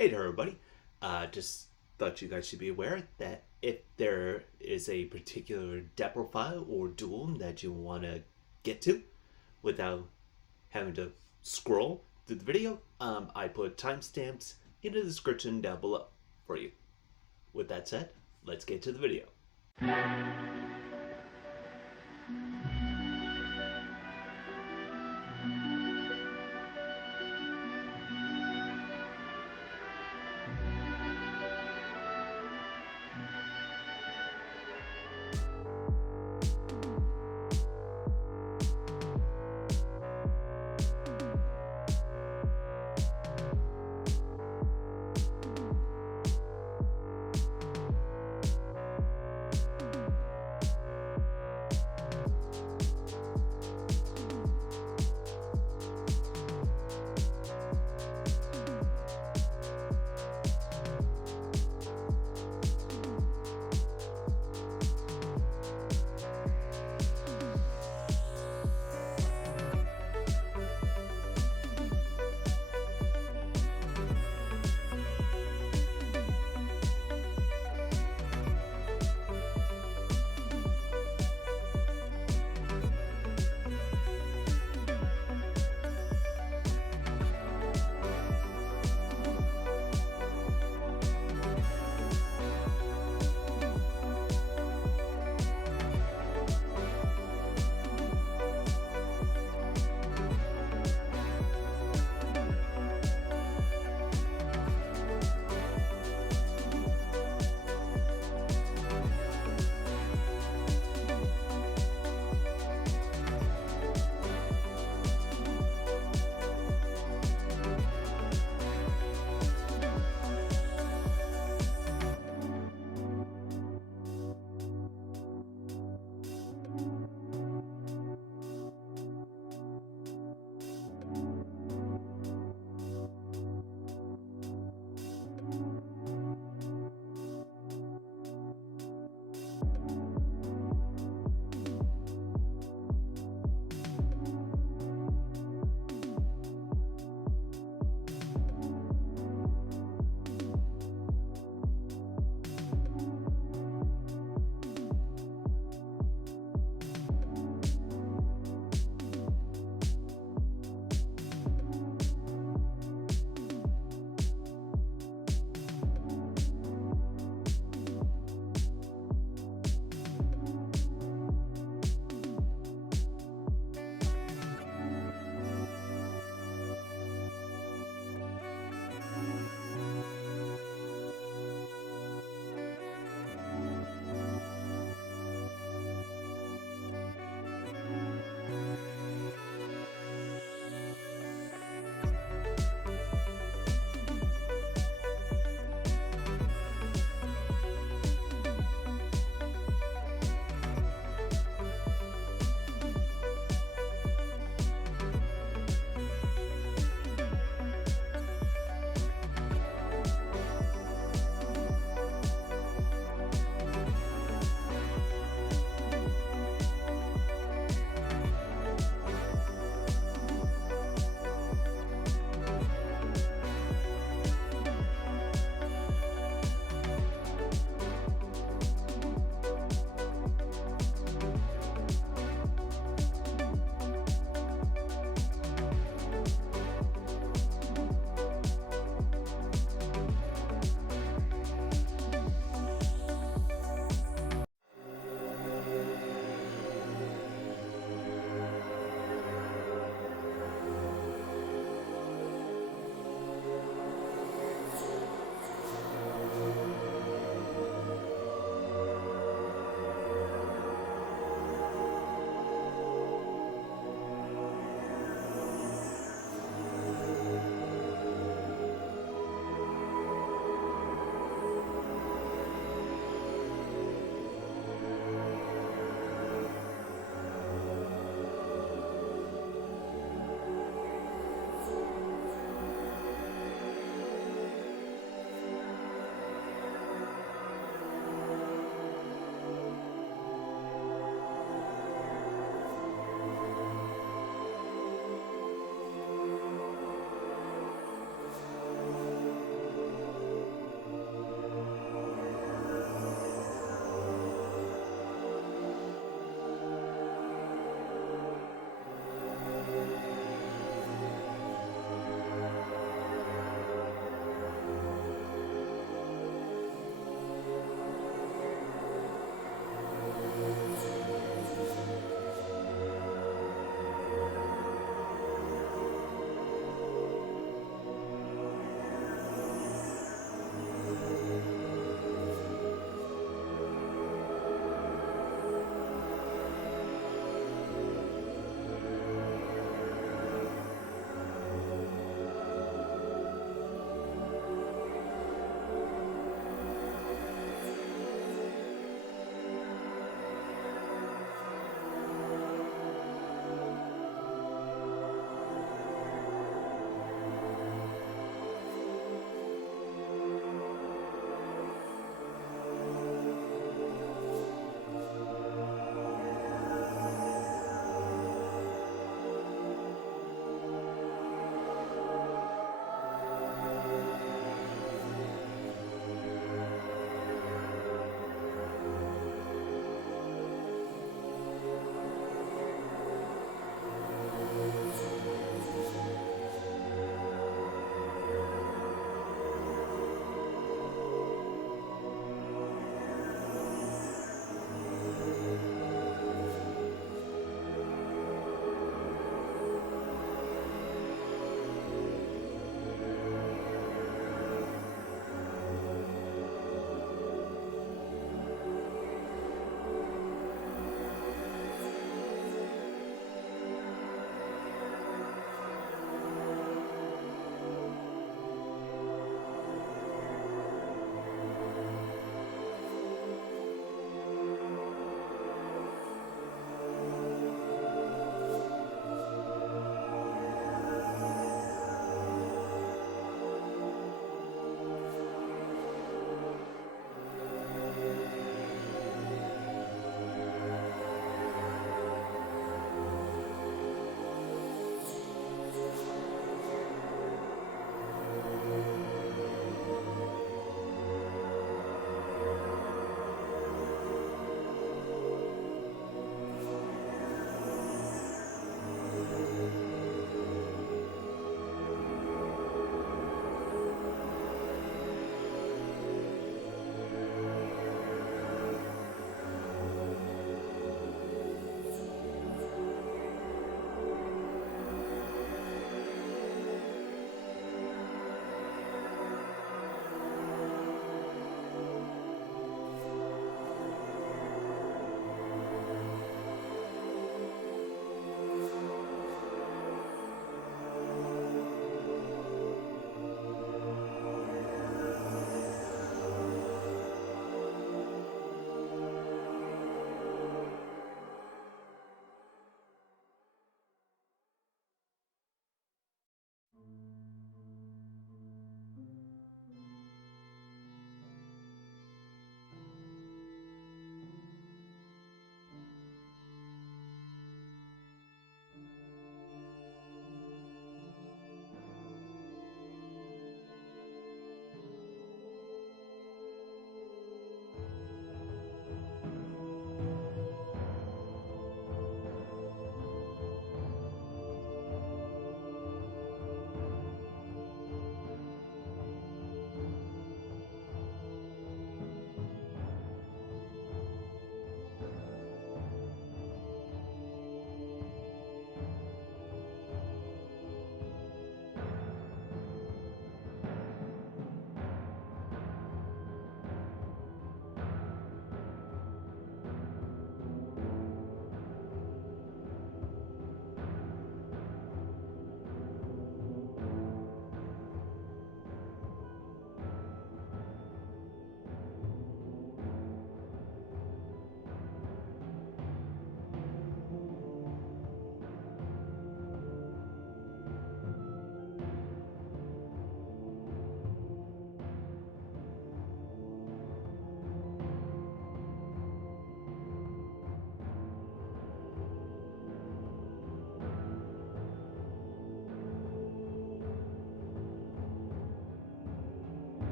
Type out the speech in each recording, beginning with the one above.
Hey there, everybody. Just thought you guys should be aware that if there is a particular dep profile or duel that you want to get to without having to scroll through the video, I put timestamps in the description down below for you. With that said, let's get to the video.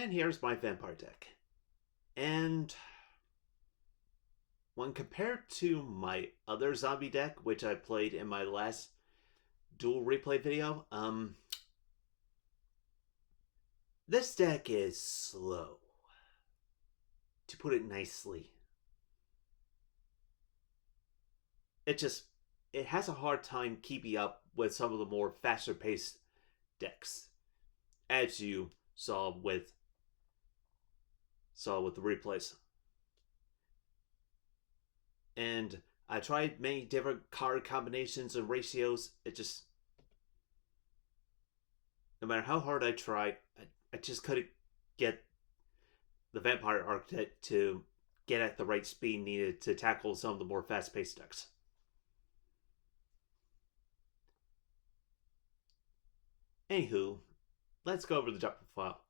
And here's my vampire deck. And when compared to my other zombie deck, which I played in my last Duel replay video, this deck is slow, to put it nicely. It has a hard time keeping up with some of the more faster paced decks, as you saw with the replays. And I tried many different card combinations and ratios. No matter how hard I tried, I just couldn't get the Vampire Architect to get at the right speed needed to tackle some of the more fast-paced decks. Anywho, let's go over the drop file.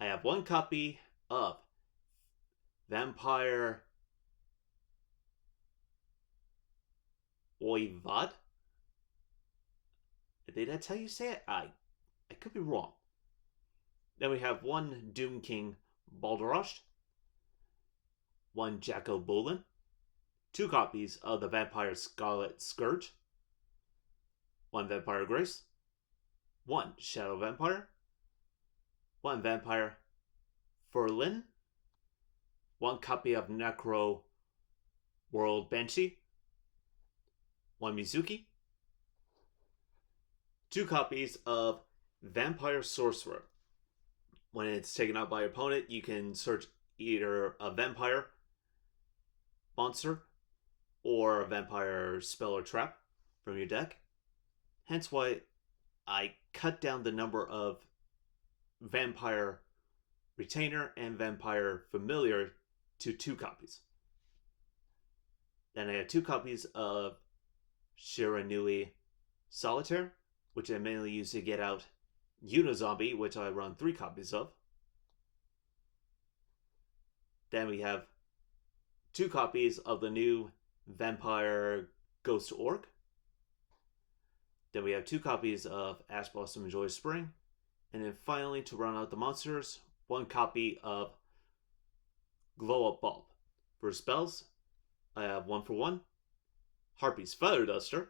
I have one copy of Vampire Voivod. Did I tell you to say it? I could be wrong. Then we have one Doom King Balderosh, one Jacko Bolin, two copies of the Vampire Scarlet Scourge, one Vampire Grace, one Shadow Vampire, one Vampire Furlin, one copy of Necro World Banshee, one Mizuki, two copies of Vampire Sorcerer. When it's taken out by your opponent, you can search either a vampire monster or a vampire spell or trap from your deck. Hence why I cut down the number of vampire retainer and vampire familiar to 2 copies. Then I have 2 copies of Shiranui Solitaire, which I mainly use to get out Unizombie, which I run 3 copies of. Then we have 2 copies of the new Vampire Ghost Orc. Then we have 2 copies of Ash Blossom Joy Spring. And then finally, to run out the monsters, 1 copy of Glow Up Bulb. For spells, I have 1 for 1, Harpy's Feather Duster,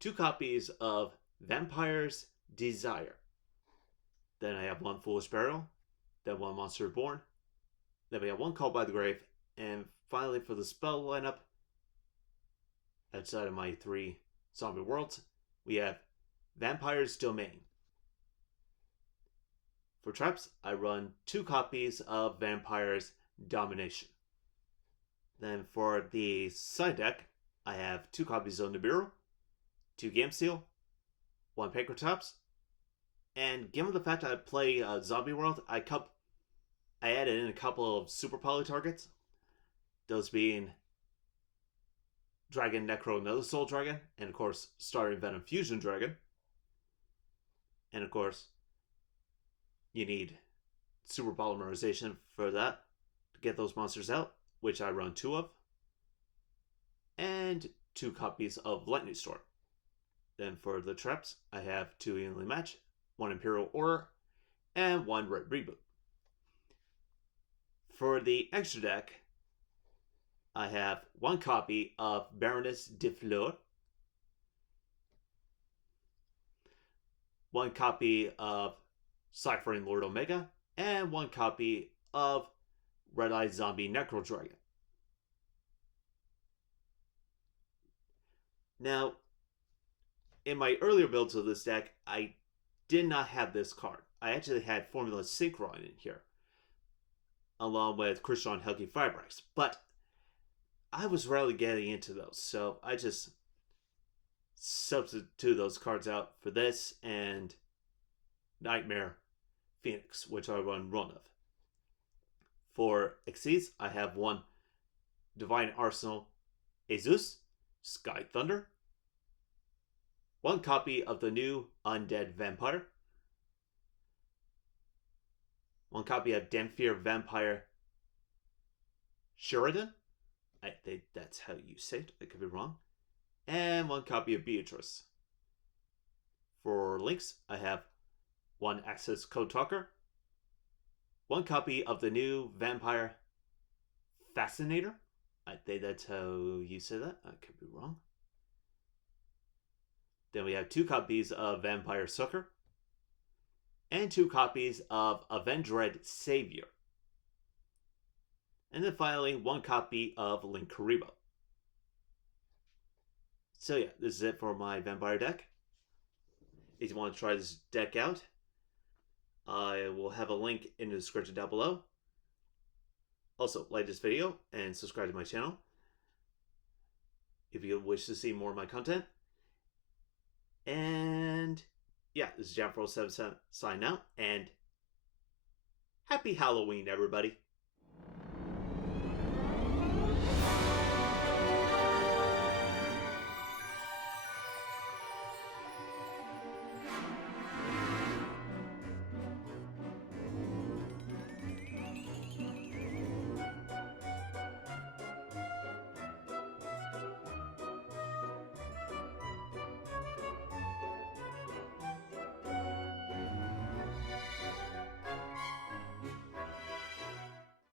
2 copies of Vampire's Desire. Then I have 1 Foolish Burial, then 1 Monster Reborn, then we have 1 Called by the Grave, and finally for the spell lineup, outside of my 3 zombie worlds, we have Vampire's Domain. For traps, I run 2 copies of Vampire's Domination. Then for the side deck, I have 2 copies of Nibiru, 2 Game Steel, 1 Pancratops, and given the fact that I play Zombie World, I added in a couple of super poly targets, those being Dragon Necro Another Soul Dragon, and of course Starry Venom Fusion Dragon. And of course, you need super polymerization for that to get those monsters out, which I run 2 of, and 2 copies of Lightning Storm. Then for the traps, I have 2 Evenly Match, 1 Imperial Aura, and 1 Red Reboot. For the extra deck, I have 1 copy of Baroness de Fleur, 1 copy of Ciphering Lord Omega, and 1 copy of Red Eye Zombie Necro Dragon. Now, in my earlier builds of this deck, I did not have this card. I actually had Formula Synchron in here, along with Krishan Helgi Firebrax, but I was rarely getting into those, so I just substitute those cards out for this and Nightmare Phoenix, which I run of. For Xyz, I have 1 Divine Arsenal Azus, Sky Thunder, 1 copy of the new Undead Vampire, 1 copy of Denfear Vampire Sheridan, I think that's how you say it, I could be wrong, and 1 copy of Beatrice. For links, I have 1 Access Code Talker, one copy of the new Vampire Fascinator. I think that's how you say that. I could be wrong. Then we have 2 copies of Vampire Sucker and 2 copies of Avenged Savior. And then finally, 1 copy of Linkuriboh. So yeah, this is it for my vampire deck. If you want to try this deck out, I will have a link in the description down below. Also, like this video and subscribe to my channel if you wish to see more of my content. And yeah, this is Jam477 signing out, and happy Halloween, everybody.